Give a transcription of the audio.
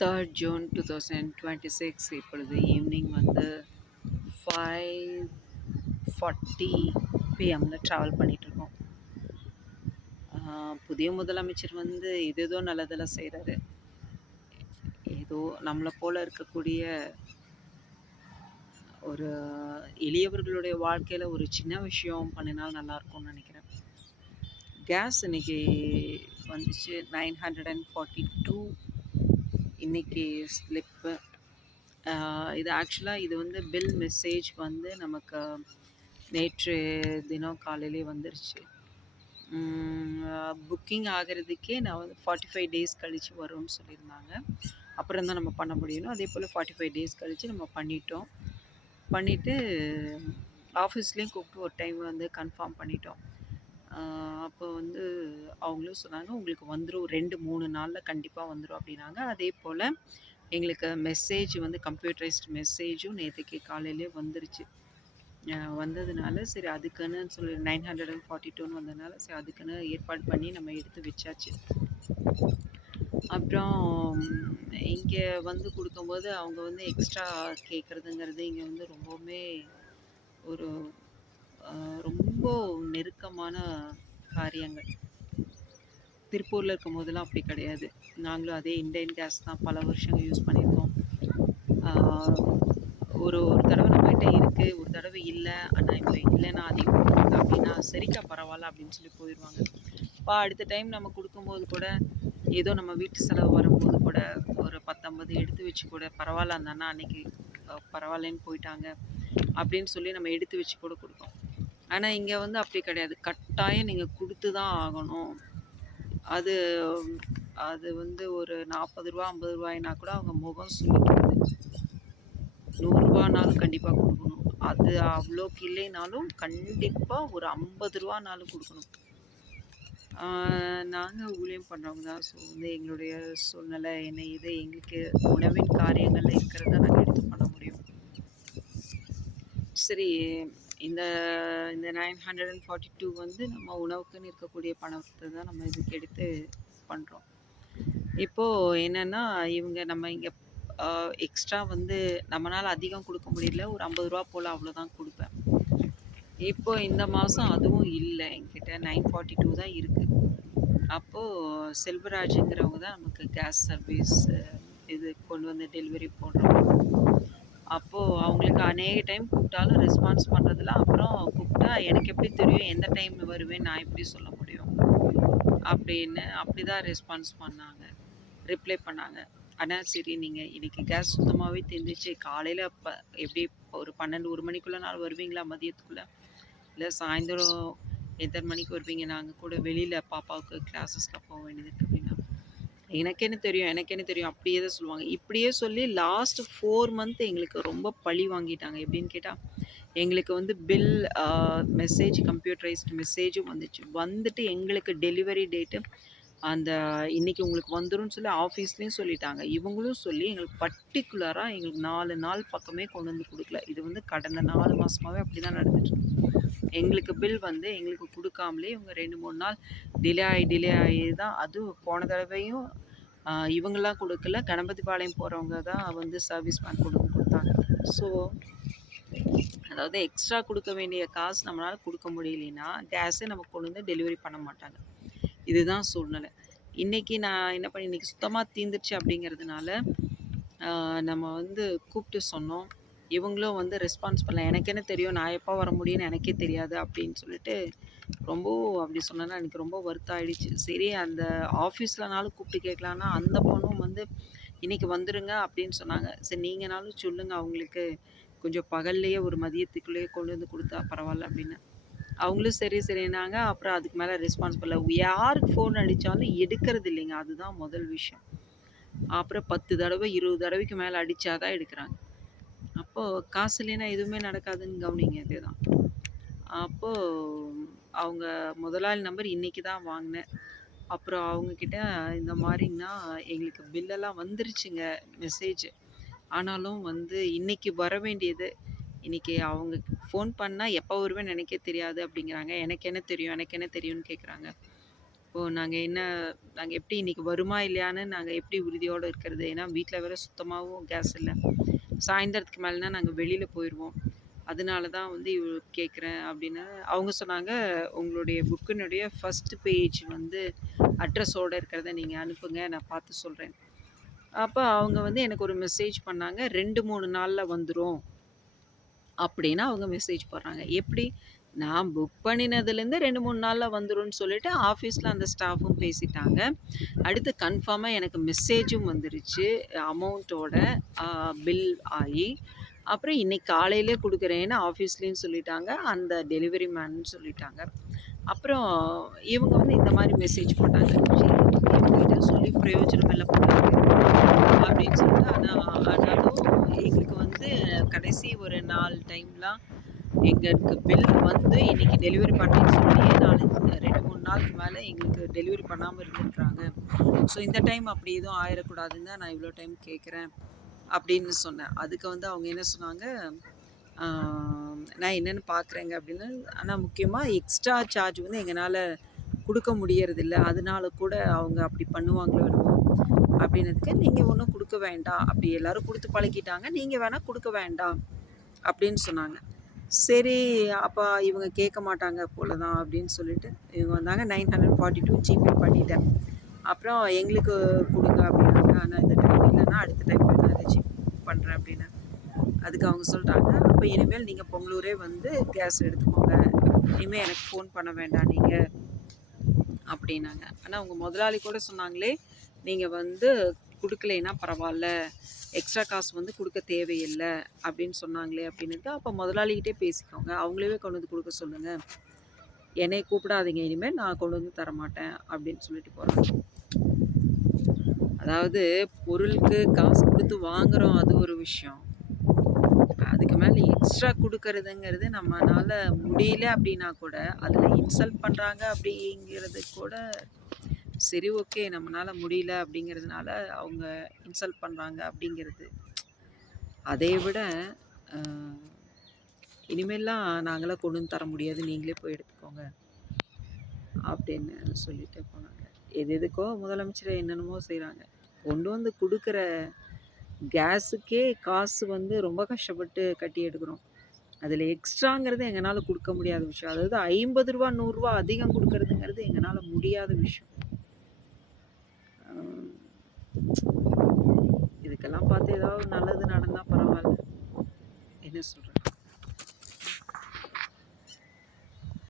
3rd June 2026 இப்பொழுது evening வந்து 5:40 பிஎம்ல travel பண்ணிகிட்ருக்கோம். புதிய முதலமைச்சர் வந்து ஏதேதோ நல்லதெல்லாம் செய்கிறாரு. ஏதோ நம்மளை போல் இருக்கக்கூடிய ஒரு எளியவர்களுடைய வாழ்க்கையில் ஒரு சின்ன விஷயம் பண்ணினால் நல்லாயிருக்கும்னு நினைக்கிறேன். கேஸ் இன்னைக்கு வந்துச்சு 942 இன்னைக்கு ஸ்லிப்பு. இது ஆக்சுவலாக இது வந்து பில் மெசேஜ் வந்து நமக்கு நேற்று தினம் காலையிலே வந்துருச்சு. புக்கிங் ஆகிறதுக்கே நான் வந்து 45 டேஸ் கழித்து வரும்னு சொல்லியிருந்தாங்க. அப்புறம் தான் நம்ம பண்ண முடியணும். அதே போல் 45 டேஸ் கழித்து நம்ம பண்ணிவிட்டு ஆஃபீஸ்லேயும் கூப்பிட்டு ஒரு டைம் வந்து கன்ஃபார்ம் பண்ணிட்டோம். அப்போ வந்து அவங்களும் சொன்னாங்க உங்களுக்கு வந்துடும் 2-3 நாளில் கண்டிப்பாக வந்துடும் அப்படின்னாங்க. அதே போல் எங்களுக்கு மெசேஜ் வந்து கம்ப்யூட்டரைஸ்டு மெசேஜும் நேற்றுக்கு காலையிலே வந்துருச்சு. வந்ததுனால சரி அதுக்குன்னு சொல்லி 942ன்னு வந்ததுனால சரி அதுக்குன்னு ஏற்பாடு பண்ணி நம்ம எடுத்து வச்சாச்சு. அப்புறம் இங்கே வந்து கொடுக்கும்போது அவங்க வந்து எக்ஸ்ட்ரா கேட்குறதுங்கிறது இங்கே வந்து ரொம்பவுமே ஒரு ரொம்ப நெருக்கமான காரியங்கள். திருப்பூரில் இருக்கும் போதெல்லாம் அப்படி கிடையாது. நாங்களும் அதே இண்டேன் கேஸ் தான் பல வருஷங்கள் யூஸ் பண்ணியிருக்கோம். ஒரு தடவை நம்மகிட்ட இருக்குது, ஒரு தடவை இல்லை, ஆனால் இப்போ இல்லைன்னா அதிகம் கொடுங்க அப்படின்னா சரிக்கா பரவாயில்ல அப்படின்னு சொல்லி போயிடுவாங்க. அடுத்த டைம் நம்ம கொடுக்கும்போது கூட ஏதோ நம்ம வீட்டு செலவு வரும்போது கூட ஒரு 10-50 எடுத்து வச்சு கூட பரவாயில்ல அந்த அண்ணா அன்னைக்கு பரவாயில்லன்னு போயிட்டாங்க அப்படின்னு சொல்லி நம்ம எடுத்து வச்சு கூட கொடுப்போம். ஆனால் இங்கே வந்து அப்படி கிடையாது. கட்டாயம் நீங்கள் கொடுத்து தான் ஆகணும். அது அது வந்து ஒரு 40 ரூபா 50 ரூபாய்னா கூட அவங்க முகம் சுளிக்கிறது. 100 ரூபானாலும் கண்டிப்பாக கொடுக்கணும். அது அவ்வளோக்கு இல்லைனாலும் கண்டிப்பாக ஒரு 50 ரூபானாலும் கொடுக்கணும். நாங்கள் ஊழியம் பண்ணுறவங்க தான். ஸோ வந்து எங்களுடைய சூழ்நிலை என்ன இது எங்களுக்கு உணவின் காரியங்களில் இருக்கிறத நாங்கள் எடுத்து பண்ண முடியும். சரி, இந்த 942 வந்து நம்ம உணவுக்குன்னு இருக்கக்கூடிய பணத்தை தான் நம்ம இதுக்கு எடுத்து பண்ணுறோம். இப்போது என்னென்னா இவங்க நம்ம இங்கே எக்ஸ்ட்ரா வந்து நம்மளால் அதிகம் கொடுக்க முடியல, ஒரு 50 ரூபா போல் அவ்வளோதான் கொடுப்பேன். இப்போ இந்த மாதம் அதுவும் இல்லை, என்கிட்ட 942 தான் இருக்குது. அப்போது செல்வராஜுங்கிறவங்க தான் நமக்கு கேஸ் சர்வீஸ் இது கொண்டு வந்து டெலிவரி போடுறோம். அப்போது அவங்களுக்கு அநேக டைம் கூப்பிட்டாலும் ரெஸ்பான்ஸ் பண்ணுறதில்ல. அப்புறம் கூப்பிட்டா எனக்கு எப்படி தெரியும் எந்த டைம் வருவேன் நான் எப்படி சொல்ல முடியும் அப்படின்னு அப்படி தான் ரெஸ்பான்ஸ் பண்ணாங்க, ரிப்ளை பண்ணாங்க. ஆனால் சரி நீங்கள் இன்றைக்கி கேஸ் சுத்தமாகவே தெரிஞ்சிச்சு, காலையில் இப்போ எப்படி ஒரு 12-1 மணிக்குள்ளே நாள் வருவீங்களா மதியத்துக்குள்ளே, இல்லை சாயந்தரம் எத்தனை மணிக்கு வருவீங்க, நாங்கள் கூட வெளியில் பாப்பாவுக்கு கிளாஸஸ்லாம் போக வேண்டியது இருக்குது அப்படின்னா எனக்கு என்ன தெரியும் அப்படியே தான் சொல்லுவாங்க. இப்படியே சொல்லி லாஸ்ட் 4 மந்த் எங்களுக்கு ரொம்ப பழி வாங்கிட்டாங்க. எப்படின்னு கேட்டால் எங்களுக்கு வந்து பில் மெசேஜ் கம்ப்யூட்டரைஸ்டு மெசேஜும் வந்துட்டு எங்களுக்கு டெலிவரி டேட்டு அந்த இன்றைக்கி உங்களுக்கு வந்துரும்னு சொல்லி ஆஃபீஸ்லேயும் சொல்லிட்டாங்க. இவங்களும் சொல்லி எங்களுக்கு பர்ட்டிகுலராக எங்களுக்கு 4 நாள் பக்கமே கொண்டு வந்து கொடுக்கல. இது வந்து கடந்த 4 மாதமாகவே அப்படி தான் நடந்துட்டுருக்கு. எங்களுக்கு பில் வந்து எங்களுக்கு கொடுக்காமலே இவங்க 2-3 நாள் டிலே ஆகி தான். அதுவும் போன தடவையும் இவங்களாம் கொடுக்கல, கணபதிபாளையம் போகிறவங்க தான் வந்து சர்வீஸ் மேன் கொண்டு வந்து கொடுத்தாங்க. ஸோ அதாவது எக்ஸ்ட்ரா கொடுக்க வேண்டிய காசு நம்மளால் கொடுக்க முடியலைன்னா கேஸே நமக்கு கொண்டு வந்து டெலிவரி பண்ண மாட்டாங்க. இதுதான் சூழ்நிலை. இன்றைக்கி நான் என்ன பண்ணி இன்றைக்கி சுத்தமாக தீர்ந்துருச்சு அப்படிங்கிறதுனால நம்ம வந்து கூப்பிட்டு சொன்னோம். இவங்களும் வந்து ரெஸ்பான்ஸ் பண்ணல. எனக்கு என்ன தெரியும், நான் எப்போ வர முடியும்னு எனக்கே தெரியாது அப்படின்னு சொல்லிட்டு ரொம்ப அப்படி சொன்னேன்னா எனக்கு ரொம்ப வருத்தம் ஆகிடுச்சு. சரி அந்த ஆஃபீஸ்லனாலும் கூப்பிட்டு கேட்கலான்னா அந்த பொண்ணும் வந்து இன்றைக்கி வந்துடுங்க அப்படின்னு சொன்னாங்க. சரி நீங்களாலும் சொல்லுங்கள் அவங்களுக்கு, கொஞ்சம் பகல்லையே ஒரு மதியத்துக்குள்ளேயே கொண்டு வந்து கொடுத்தா பரவாயில்ல அப்படின்னு. அவங்களும் சரின்னாங்க. அப்புறம் அதுக்கு மேலே ரெஸ்பான்ஸ் பண்ணல. யாருக்கு ஃபோன் அடித்தாலும் எடுக்கிறது இல்லைங்க, அதுதான் முதல் விஷயம். அப்புறம் 10 தடவை 20 தடவைக்கு மேலே அடித்தா தான் எடுக்கிறாங்க. அப்போது காசு இல்லைன்னா எதுவுமே நடக்காதுன்னு கவனிங்க. இதே தான். அப்போது அவங்க முதலாளி நம்பர் இன்றைக்கி தான் வாங்கினேன். அப்புறம் அவங்கக்கிட்ட இந்த மாதிரின்னா எங்களுக்கு பில்லெல்லாம் வந்துருச்சுங்க மெசேஜ். ஆனாலும் வந்து இன்றைக்கி வர வேண்டியது இன்றைக்கி அவங்க ஃபோன் பண்ணால் எப்போ வருவேன்னு எனக்கே தெரியாது அப்படிங்கிறாங்க. எனக்கு என்ன தெரியும்னு கேட்குறாங்க. நாங்க எப்படி இன்னைக்கு வருமா இல்லையான்னு நாங்க எப்படி உறுதியோட இருக்கிறது? ஏன்னா வீட்ல வேற சுத்தமாவும் கேஸ் இல்ல. சாயந்தரத்துக்கு மேலனா நாங்க வெளியில போயிருவோம். அதனால தான் வந்து கேட்குறேன் அப்படின்னு. அவங்க சொன்னாங்க, "உங்களுடைய புக்கினுடைய ஃபர்ஸ்ட் பேஜ் வந்து அட்ரஸோட இருக்கிறத நீங்க அனுப்புங்க. நான் பார்த்து சொல்றேன்." அப்ப அவங்க வந்து எனக்கு ஒரு மெசேஜ் பண்ணாங்க. 2, 3 நாள்ல வந்துரும் அப்படின்னு அவங்க மெசேஜ் போடுறாங்க. எப்படி? நான் புக் பண்ணினதுலேருந்து 2, 3 நாள்ல வந்துரும்ன்னு சொல்லிட்டு ஆஃபீஸ்ல அந்த ஸ்டாஃப்பும் பேசிட்டாங்க. அடுத்து கன்ஃபார்மா எனக்கு மெசேஜும் வந்துருச்சு. அமௌண்ட்டோட அ பில் ஆயி. அப்புறம் இன்னைக்கு காலையிலே குடுக்குறேன்னு ஆஃபீஸ்லயும் சொல்லிட்டாங்க. அந்த டெலிவரி மேன்னு சொல்லிட்டாங்க. அப்புறம் இவங்க வந்து இந்த மாரி மெசேஜ் போட்டாங்க. சரி, இவங்ககிட்ட சொல்லி பிரயோஜனம் இல்ல போல இருக்கு. அப்படின்னு சொல்லிட்டு ஆனாலும் எங்களுக்கு வந்து கடைசி ஒரு 4 டைம்லாம் எங்களுக்கு பில் வந்து இன்னைக்கு டெலிவரி பண்ணேன்னு சொல்லியே 2, 3 நாளுக்கு மேல எங்களுக்கு டெலிவரி பண்ணாம இருந்திருக்காங்க. ஸோ இந்த டைம் அப்படி எதுவும் ஆயிறக்கூடாதுன்னு தான் நான் இவ்வளோ டைம் கேட்குறேன் அப்படின்னு சொன்னேன். அதுக்கு வந்து அவங்க என்ன சொன்னாங்க, ஆ, நான் என்னன்னு பார்க்குறேங்க அப்படின்னு. ஆனால் முக்கியமாக எக்ஸ்ட்ரா சார்ஜ் வந்து எங்களால் குடுக்க முடியறதில்ல. அதனால கூட அவங்க அப்படி பண்ணுவாங்களோ என்னமோ அப்படின்னதுக்கு, "நீங்க ஒண்ணும் குடுக்க வேண்டாம். அப்படி எல்லாரும் குடுத்து பழகிட்டாங்க. நீங்க வேணா குடுக்க வேண்டாம்." அப்படின்னு சொன்னாங்க. சரி, அப்ப இவங்க கேட்க மாட்டாங்க போல தான் அப்படின்னு சொல்லிட்டு, இவங்க வந்தாங்க 942 ஜிபே பண்ணிட்டேன். அப்புறம் எங்களுக்கு குடுங்க அப்படின்னாங்க. ஆனா இந்த டைம் இல்லைன்னா அடுத்த டைம் வேணா அதை ஜிபே பண்றேன் அப்படின்னேன். அதுக்கு அவங்க சொல்லிட்டாங்க, "அப்ப இனிமேல் நீங்க பொங்கலூரே வந்து கேஸ் எடுத்துக்கோங்க. இனிமே எனக்கு ஃபோன் பண்ண வேண்டாம் நீங்க." அப்படின்னாங்க. ஆனா உங்க முதலாளி கூட சொன்னாங்களே, "நீங்க வந்து குடுக்கலைன்னா பரவால்ல. எக்ஸ்ட்ரா காசு வந்து குடுக்க தேவையில்ல." அப்படின்னு சொன்னாங்களே அப்படின்னுட்டு, அப்ப முதலாளிகிட்டயே பேசிக்கோங்க. அவங்களவே கொண்டு வந்து குடுக்க சொல்லுங்க. என்னைய கூப்பிடாதீங்க இனிமே. நான் கொண்டு வந்து தரமாட்டேன் அப்படின்னு சொல்லிட்டு போறாங்க. அதாவது பொருளுக்கு காசு குடுத்து வாங்குறோம் அது ஒரு விஷயம். அதுக்கு மேல எக்ஸ்ட்ரா குடுக்கறதுங்கிறது நம்மனால முடியல அப்படின்னா கூட, அதுல இன்சல்ட் பண்றாங்க அப்படிங்கிறது கூட சரி, ஓகே. நம்மனால முடியல அப்படிங்கிறதுனால அவங்க இன்சல்ட் பண்றாங்க அப்படிங்கிறது. அதை விட அ இனிமேல்லாம் நாங்கலாம் கொண்டு வந்து தர முடியாது. நீங்களே போய் எடுத்துக்கோங்க அப்படின்னு சொல்லிட்டு போனாங்க. எதுக்கோ முதலமைச்சர் என்னென்னமோ செய்றாங்க. கொண்டு வந்து குடுக்குற கேஸுக்கே காசு வந்து ரொம்ப கஷ்டப்பட்டு கட்டி எடுக்கிறோம். அதில எக்ஸ்ட்ராங்கிறது எங்கனால குடுக்க முடியாத விஷயம். அதாவது ரூ. 50 ரூ. 100 அதிகம் குடுக்கறதுங்கிறது எங்கனால முடியாத விஷயம். அ இதுக்கெல்லாம் பார்த்து ஏதாவது நல்லது நடந்தா பரவால்ல. என்ன சொல்ற?